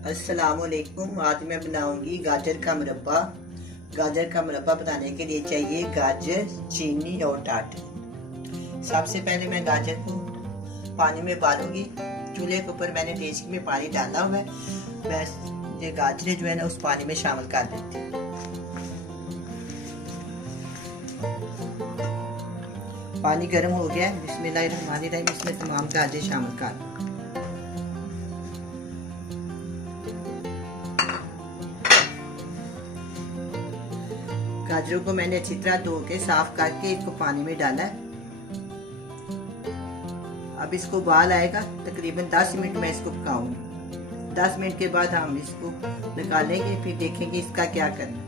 अस्सलामुअलैकुम। आज मैं बनाऊंगी गाजर का मुरब्बा। गाजर का मुरब्बा बनाने के लिए चाहिए गाजर, चीनी और टमाटर। सबसे पहले मैं गाजर को पानी में उबालूंगी। चूल्हे के ऊपर मैंने डेचकी में पानी डाला हुआ है। मैं ये गाजरें जो है ना उस पानी में शामिल कर देती हूँ। पानी गर्म हो गया है। बिस्मिल्लाहिर्रहमानिर्रहीम। इसमें तमाम गाजर शामिल कर। गाजरों को मैंने अच्छी तरह धो के साफ करके इसको पानी में डाला है। अब इसको उबाल आएगा, तकरीबन 10 मिनट में इसको पकाऊंगी। 10 मिनट के बाद हम इसको निकालेंगे, फिर देखेंगे इसका क्या करना।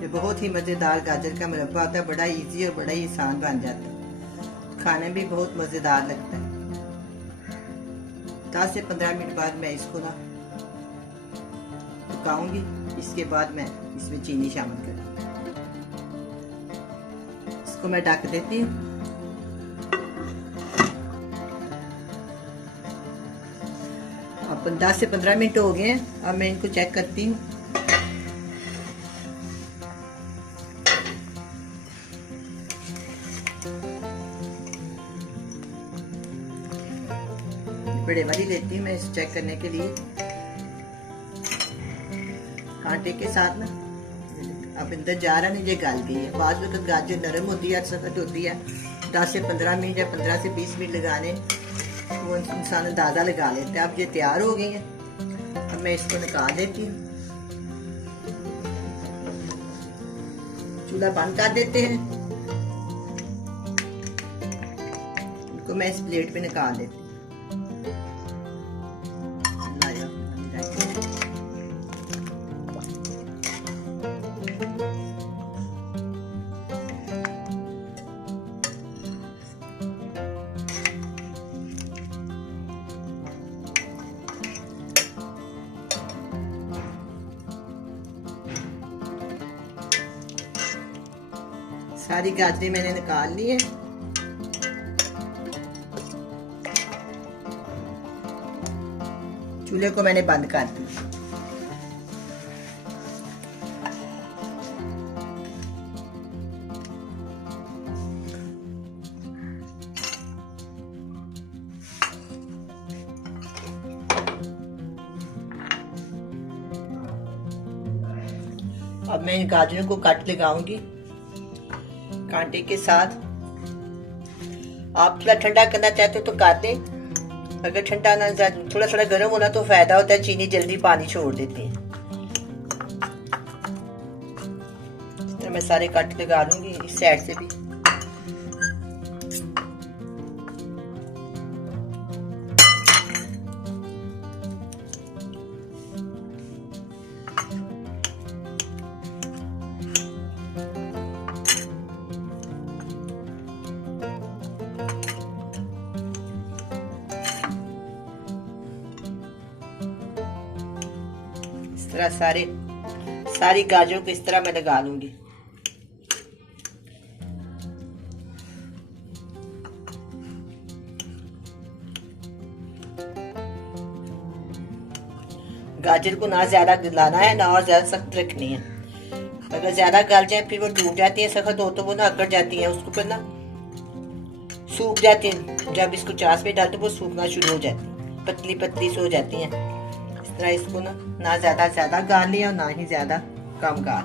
ये बहुत ही मजेदार गाजर का मुरब्बा होता है। बड़ा इजी और बड़ा ही आसान बन जाता है। खाने में भी बहुत मजेदार लगता है। 10 से 15 मिनट बाद मैं इसको ना पकाऊंगी। इसके बाद मैं इसमें चीनी शामिल करूंगी। इसको मैं ढक देती हूँ। अब 10 से 15 मिनट हो गए हैं। अब मैं इनको चेक करती हूँ। बड़े वाली लेती हूँ मैं इस चेक करने के लिए। कांटे के साथ ना अब अंदर जा रहा नहीं, ये गल गई है। बाद वक्त गाजर नरम होती है, सख्त होती है। 10 से 15 मिनट या 15 से 20 मिनट लगाने वो इंसान अंदाजा लगा लेते हैं। अब ये तैयार हो गई है। अब मैं इसको निकाल देती हूँ। चूल्हा बंद कर देते हैं। इनको मैं इस प्लेट पे निकाल देती हूँ। सारी गाजरें मैंने निकाल ली है। चूल्हे को मैंने बंद कर दिया। अब मैं इन गाजरों को कट लगाऊंगी कांटे के साथ। आप थोड़ा ठंडा करना चाहते हो तो कर दें। अगर ठंडा ना, थोड़ा थोड़ा गर्म होना तो फायदा होता है। चीनी जल्दी पानी छोड़ देती है। इस तरह मैं सारे कट लगा लूंगी, इस साइड से भी। इस तरह सारी गाजरों को इस तरह मैं लगा लूंगी। गाजर को ना ज्यादा गलाना है ना और ज्यादा सख्त रखनी है। अगर ज्यादा गल जाए फिर वो टूट जाती है। सख्त हो तो वो ना अकड़ जाती है, उसको फिर ना सूख जाती है। जब इसको चास में डालते वो सूखना शुरू हो जाती है, पतली पतली सी हो जाती है। इसको ना ज्यादा गाल लिया और ना ही ज्यादा कम गाल।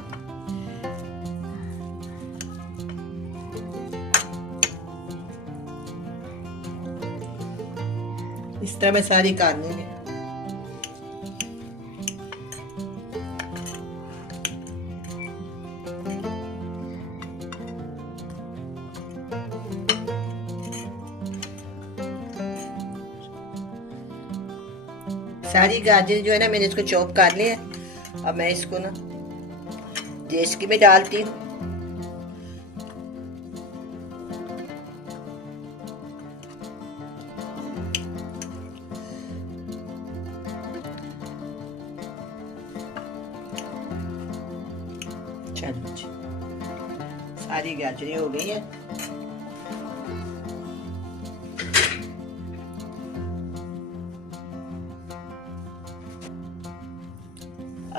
इस तरह मैं सारी काट लूंगी। सारी गाजर जो है ना मैंने इसको चॉप कर लिया। अब मैं इसको ना डेचकी में डालती हूँ। चलो, सारी गाजरें हो गई है।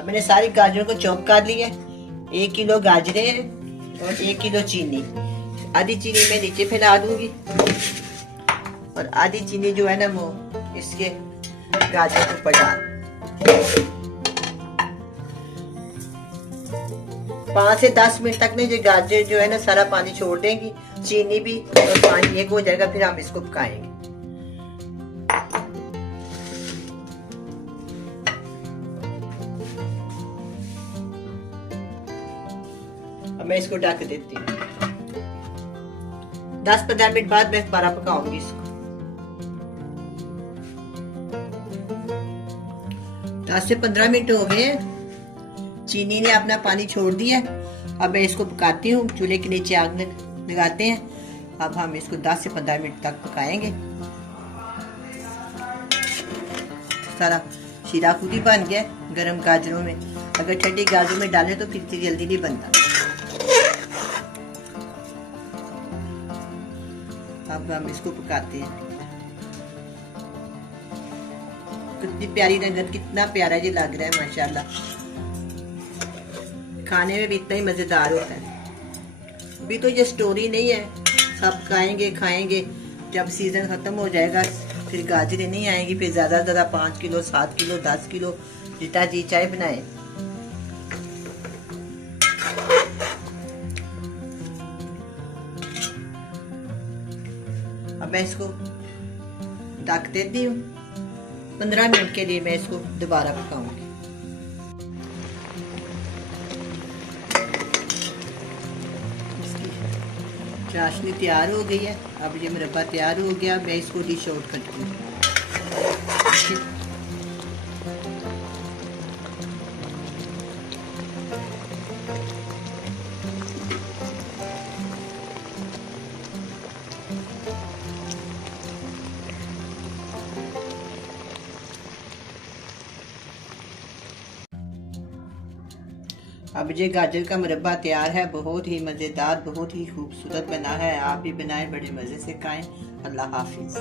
अब मैंने सारी गाजरों को चॉप कर लिया। 1 किलो गाजरें हैं और 1 किलो चीनी। आधी चीनी मैं नीचे फैला दूंगी और आधी चीनी जो है ना वो इसके गाजर के ऊपर डाल। 5 से 10 मिनट तक ना ये गाजर जो है ना सारा पानी छोड़ देंगी, चीनी भी, और पानी एक हो जाएगा, फिर हम इसको पकाएंगे। अब मैं इसको ढक देती हूँ। 10-15 मिनट बाद मैं दोबारा पकाऊंगी इसको। 10 से 15 मिनट हो गए हैं। चीनी ने अपना पानी छोड़ दिया। अब मैं इसको पकाती हूँ। चूल्हे के नीचे आग लगाते हैं। अब हम इसको 10 से 15 मिनट तक पकाएंगे। सारा शीरा खुद ही बन गया गरम गाजरों में। अगर ठंडी गाजरों में डालें तो फिर इतनी जल्दी नहीं बनता। अब हम इसको पकाते हैं। कितनी प्यारी रंगत, कितना प्यारा ये लग रहा है माशाल्लाह। खाने में भी इतना ही मजेदार होता है। अभी तो ये स्टोरी नहीं है, सब खाएंगे खाएंगे। जब सीजन खत्म हो जाएगा फिर गाजरें नहीं आएंगी। फिर ज्यादा ज्यादा 5 किलो 7 किलो 10 किलो जितना जी चाय बनाए। अब मैं इसको ढक देती हूँ। 15 मिनट के लिए मैं इसको दोबारा पकाऊंगी। चाशनी तैयार हो गई है। अब ये मुरब्बा तैयार हो गया। मैं इसको डिश आउट करती हूँ। अब ये गाजर का मुरब्बा तैयार है। बहुत ही मज़ेदार, बहुत ही खूबसूरत बना है। आप भी बनाएं, बड़े मज़े से खाएं। अल्लाह हाफिज़।